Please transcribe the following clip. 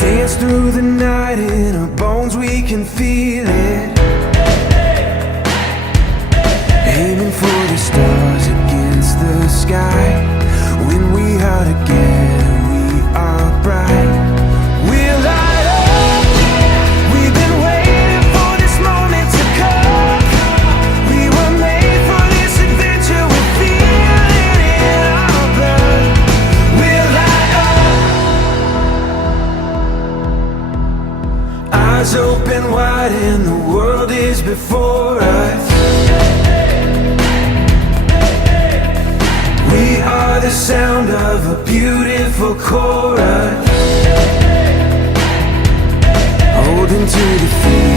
Dance through the night, in our bones we can feel it. Aiming for the stars against the sky. When we are together, we are bright. We'll light up. We've been waiting for this moment to come. We were made for this adventure. We feel it in our blood. We'll light up. Eyes open wide and the world is before us. We are the sound of a beautiful chorus, holding to the feet.